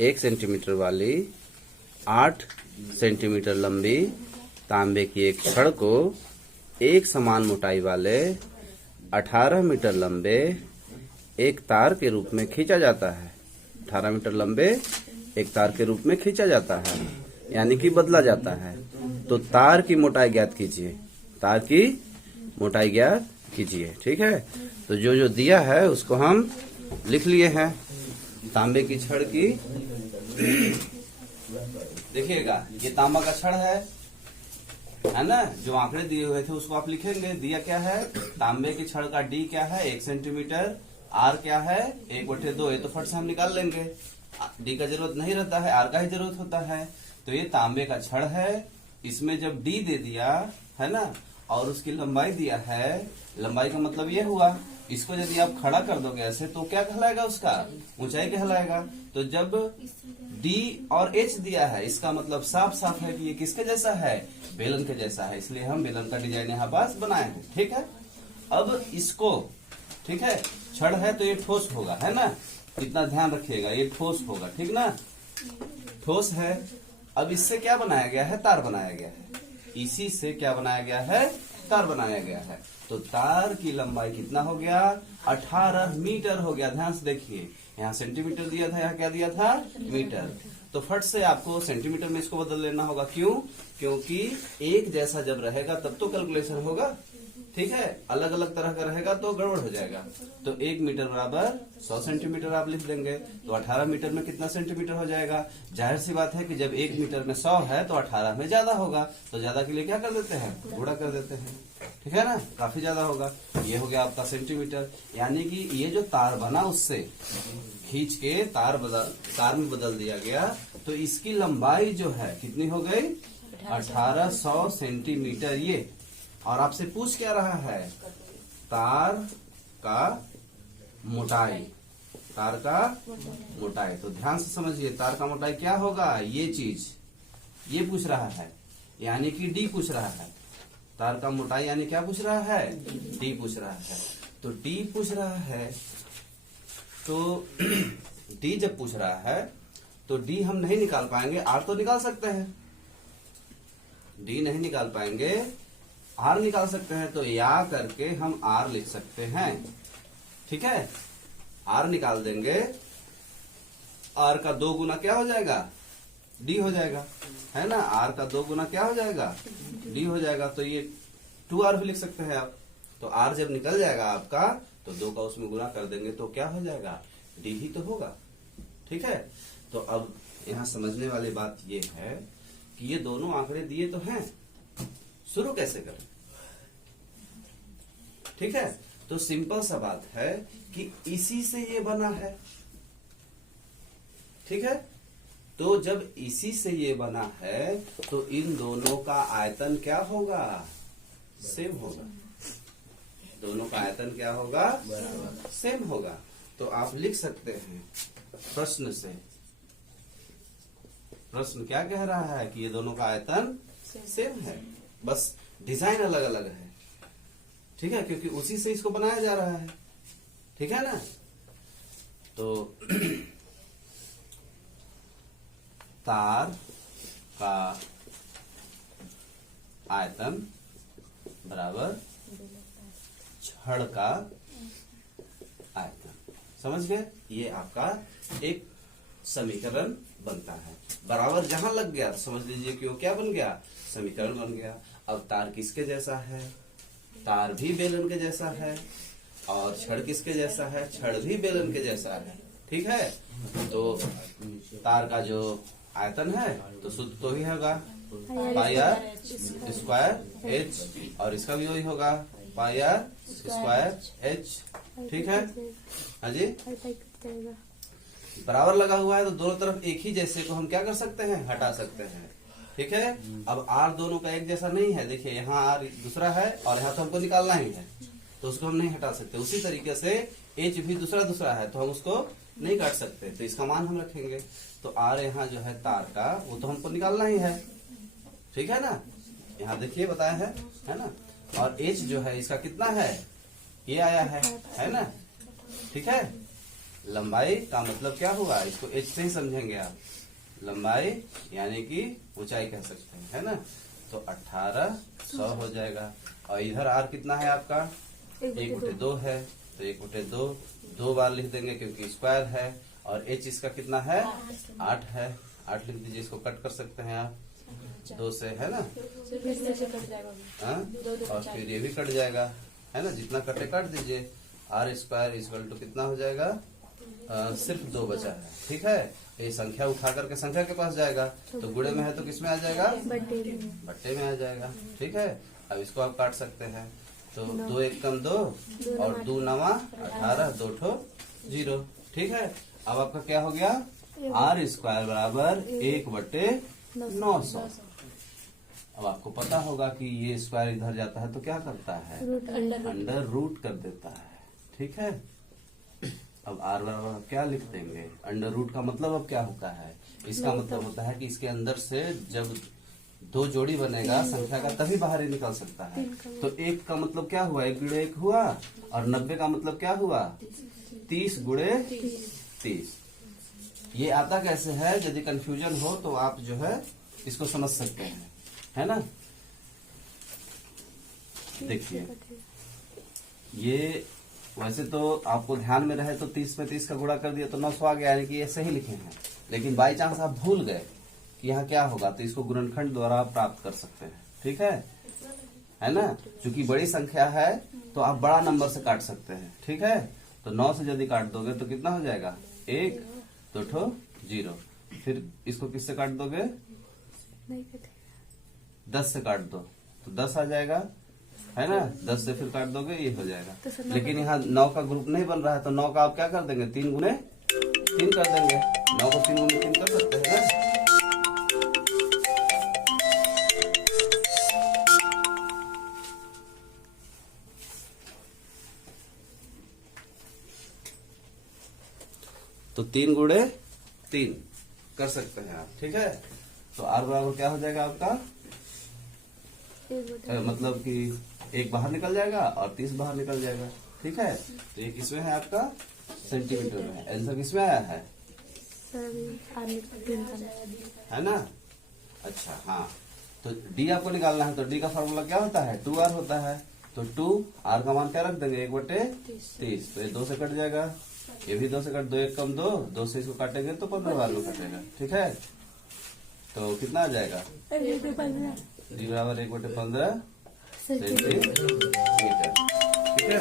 1 centimetre वाली 8 centimetre लंबी तांबे की एक छड़ को एक समान मोटाई वाले 18 मीटर लंबे एक तार के रूप में खींचा जाता है। 18 मीटर लंबे एक तार के रूप में खींचा जाता है, यानी कि बदला जाता है। तो तार की मोटाई ज्ञात कीजिए, तार की मोटाई ज्ञात कीजिए। ठीक है, तो जो जो दिया है उसको हम लिख लिए हैं। तांबे की छड़ की, देखिएगा ये तांबा का छड़ है ना। जो आंकड़े दिए हुए थे उसको आप लिखेंगे। दिया क्या है, तांबे की छड़ का डी क्या है 1 सेंटीमीटर, आर क्या है 1/2। ये तो फट से हम निकाल लेंगे, डी का जरूरत नहीं रहता है, आर का ही जरूरत होता है। तो ये तांबे का छड़ है, इसमें जब डी दे दिया है ना और उसकी लंबाई दिया है, लंबाई का मतलब ये हुआ इसको यदि आप खड़ा कर दोगे ऐसे तो क्या कहलाएगा, उसका ऊंचाई कहलाएगा। तो जब डी और एच दिया है इसका मतलब साफ साफ है कि ये किसके जैसा है, बेलन के जैसा है, इसलिए हम बेलन का डिजाइन यहाँ पास बनाए हैं। ठीक है, अब इसको, ठीक है, छड़ है तो ये ठोस होगा, है ना, इतना ध्यान रखिएगा, ये ठोस होगा, ठीक ना, ठोस है। अब इससे क्या बनाया गया है, तार बनाया गया है। इसी से क्या बनाया गया है, तार बनाया गया है। तो तार की लंबाई कितना हो गया, 18 मीटर हो गया। ध्यान से देखिए, यहाँ सेंटीमीटर दिया था, यहाँ क्या दिया था, मीटर। तो फट से आपको सेंटीमीटर में इसको बदल लेना होगा। क्यों, क्योंकि एक जैसा जब रहेगा तब तो कैलकुलेशन होगा। ठीक है, अलग अलग तरह का रहेगा तो गड़बड़ हो जाएगा। तो 1 मीटर बराबर 100 सेंटीमीटर आप लिख देंगे। तो 18 मीटर में कितना सेंटीमीटर हो जाएगा, जाहिर सी बात है कि जब 1 मीटर में 100 है तो 18 में ज्यादा होगा, तो ज्यादा के लिए क्या कर देते हैं, गुणा कर देते हैं। ठीक है ना, काफी ज्यादा होगा। ये हो गया आपका सेंटीमीटर, यानी कि ये जो तार बना उससे खींच के तार में बदल दिया गया। तो इसकी लंबाई जो है कितनी हो गई, 1800 सेंटीमीटर। ये और आपसे पूछ क्या रहा है, तार का मोटाई, तार का मोटाई। तो ध्यान से समझिए, तार का मोटाई क्या होगा, ये चीज ये पूछ रहा है, यानी कि डी पूछ रहा है। तार का मोटाई यानी क्या पूछ रहा है, डी पूछ रहा है। तो डी पूछ रहा है, तो डी जब पूछ रहा है तो डी हम नहीं निकाल पाएंगे, आर तो निकाल सकते हैं। डी नहीं निकाल पाएंगे, आर निकाल सकते हैं। तो या करके हम आर लिख सकते हैं। ठीक है, आर निकाल देंगे, आर का 2 गुना क्या हो जाएगा, डी हो जाएगा, है ना। आर का 2 गुना क्या हो जाएगा, डी हो जाएगा। तो ये 2r भी लिख सकते हैं आप। तो आर जब निकल जाएगा आपका तो 2 का उसमें गुना कर देंगे तो क्या हो जाएगा, डी ही तो होगा। ठीक है, तो अब यहाँ समझने वाली बात ये है कि ये दोनों आंकड़े दिए तो हैं, शुरू कैसे करें। ठीक है, तो सिंपल सा बात है कि इसी से ये बना है। ठीक है, तो जब इसी से ये बना है तो इन दोनों का आयतन क्या होगा, सेम होगा। दोनों का आयतन क्या होगा, सेम होगा। तो आप लिख सकते हैं प्रश्न से, प्रश्न क्या कह रहा है कि ये दोनों का आयतन सेम है, बस डिजाइन अलग अलग है। ठीक है, क्योंकि उसी से इसको बनाया जा रहा है। ठीक है ना, तो तार का आयतन बराबर छड़ का आयतन। समझ गए, ये आपका एक समीकरण बनता है। बराबर जहां लग गया तो समझ लीजिए कि वो क्या बन गया, समीकरण बन गया। अब तार किसके जैसा है, तार भी बेलन के जैसा है, और छड़ किसके जैसा है, छड़ भी बेलन के जैसा है। ठीक है, तो तार का जो आयतन है तो सूत्र तो ही होगा पाई आर स्क्वायर एच, और इसका भी वही होगा पाई आर स्क्वायर एच। ठीक है, हाँ जी, बराबर लगा हुआ है तो दोनों तरफ एक ही जैसे को हम क्या कर सकते हैं, हटा सकते हैं। ठीक है, अब आर दोनों का एक जैसा नहीं है, देखिए यहाँ आर दूसरा है और यहाँ तो हमको निकालना ही है, तो उसको हम नहीं हटा सकते। उसी तरीके से एच भी दूसरा है तो हम उसको नहीं काट सकते, तो इसका मान हम रखेंगे। तो आर यहाँ जो है तार का, वो तो हमको निकालना ही है। ठीक है ना, यहाँ देखिए बताया है ना। और एच जो है इसका कितना है, ये आया है ना। ठीक है, लंबाई का मतलब क्या हुआ, इसको एच से ही समझेंगे आप। लंबाई यानी कि ऊंचाई कह सकते हैं, है ना। तो 1800 हो जाएगा। और इधर आर कितना है आपका, 1/2 है, तो 1/2 2 बार लिख देंगे क्योंकि स्क्वायर है। और एच इसका कितना है, 8 है, 8 लिख दीजिए। इसको कट कर सकते हैं आप 2 से, है ना। हाँ? और फिर ये भी कट जाएगा, है ना। जितना कटे काट दीजिए। आर स्क्वायर इक्वल टू कितना हो जाएगा, सिर्फ 2 बचा है, ठीक है। ये संख्या उठा करके संख्या के पास जाएगा, तो गुणे में है तो किसमें आ जाएगा, बट्टे में आ जाएगा, ठीक है। अब इसको आप काट सकते हैं, तो 2 1 कम 2 और 2 9 18, 2 ठो 0, ठीक है। अब आपका क्या हो गया, आर स्क्वायर बराबर 1/900। अब आपको पता होगा कि ये स्क्वायर इधर जाता है तो क्या करता है, अंडर रूट कर देता है, ठीक है। अब आर बराबर क्या लिख देंगे, अंडर रूट का मतलब अब क्या होता है, इसका मतलब होता है कि इसके अंदर से जब 2 जोड़ी बनेगा संख्या का तभी बाहर ही निकल सकता है। तो 1 का मतलब क्या हुआ, 1 गुणे 1 हुआ, और 90 का मतलब क्या हुआ, 30 गुणे 30। ये आता कैसे है, यदि कंफ्यूजन हो तो आप जो है इसको समझ सकते हैं, है ना। देखिए ये वैसे तो आपको ध्यान में रहे तो 30 में 30 का गुणा कर दिया तो 900 आ गया, यानी कि ये सही लिखे हैं। लेकिन बाई चांस आप भूल गए कि यहाँ क्या होगा, तो इसको गुणनखंड द्वारा आप प्राप्त कर सकते हैं, ठीक है ना। चूंकि बड़ी संख्या है तो आप बड़ा नंबर से काट सकते हैं, ठीक है। तो 9 से यदि काट दोगे तो कितना हो जाएगा, 1 2 ठो 0। फिर इसको किससे काट दोगे, 10 से काट दो तो 10 आ जाएगा, है ना। 10 से फिर काट दोगे ये हो जाएगा। लेकिन यहाँ 9 का ग्रुप नहीं बन रहा है, तो 9 का आप क्या कर देंगे, 3 गुणे 3 कर देंगे। 9 को 3 गुणे 3 कर सकते हैं ना। तो 3 गुणे 3 कर सकते हैं आप, ठीक है। तो आर बराबर क्या हो जाएगा आपका, मतलब कि 1 बाहर निकल जाएगा और 30 बाहर निकल जाएगा, ठीक है। तो ये किसमें है आपका, सेंटीमीटर में है। आंसर किसमें आया है ना। अच्छा हाँ, तो डी आपको निकालना है, तो डी का फॉर्मूला क्या होता है, 2r होता है। तो 2r का मान क्या रख देंगे, 1/30। तो ये 2 से कट जाएगा, ये भी 2 से कट, 2 1 कम 2, 2 से इसको काटेंगे तो 15 बार में कटेगा, ठीक है। तो कितना आ जाएगा, डी बराबर 1/15 सेंटीमीटर, ठीक है।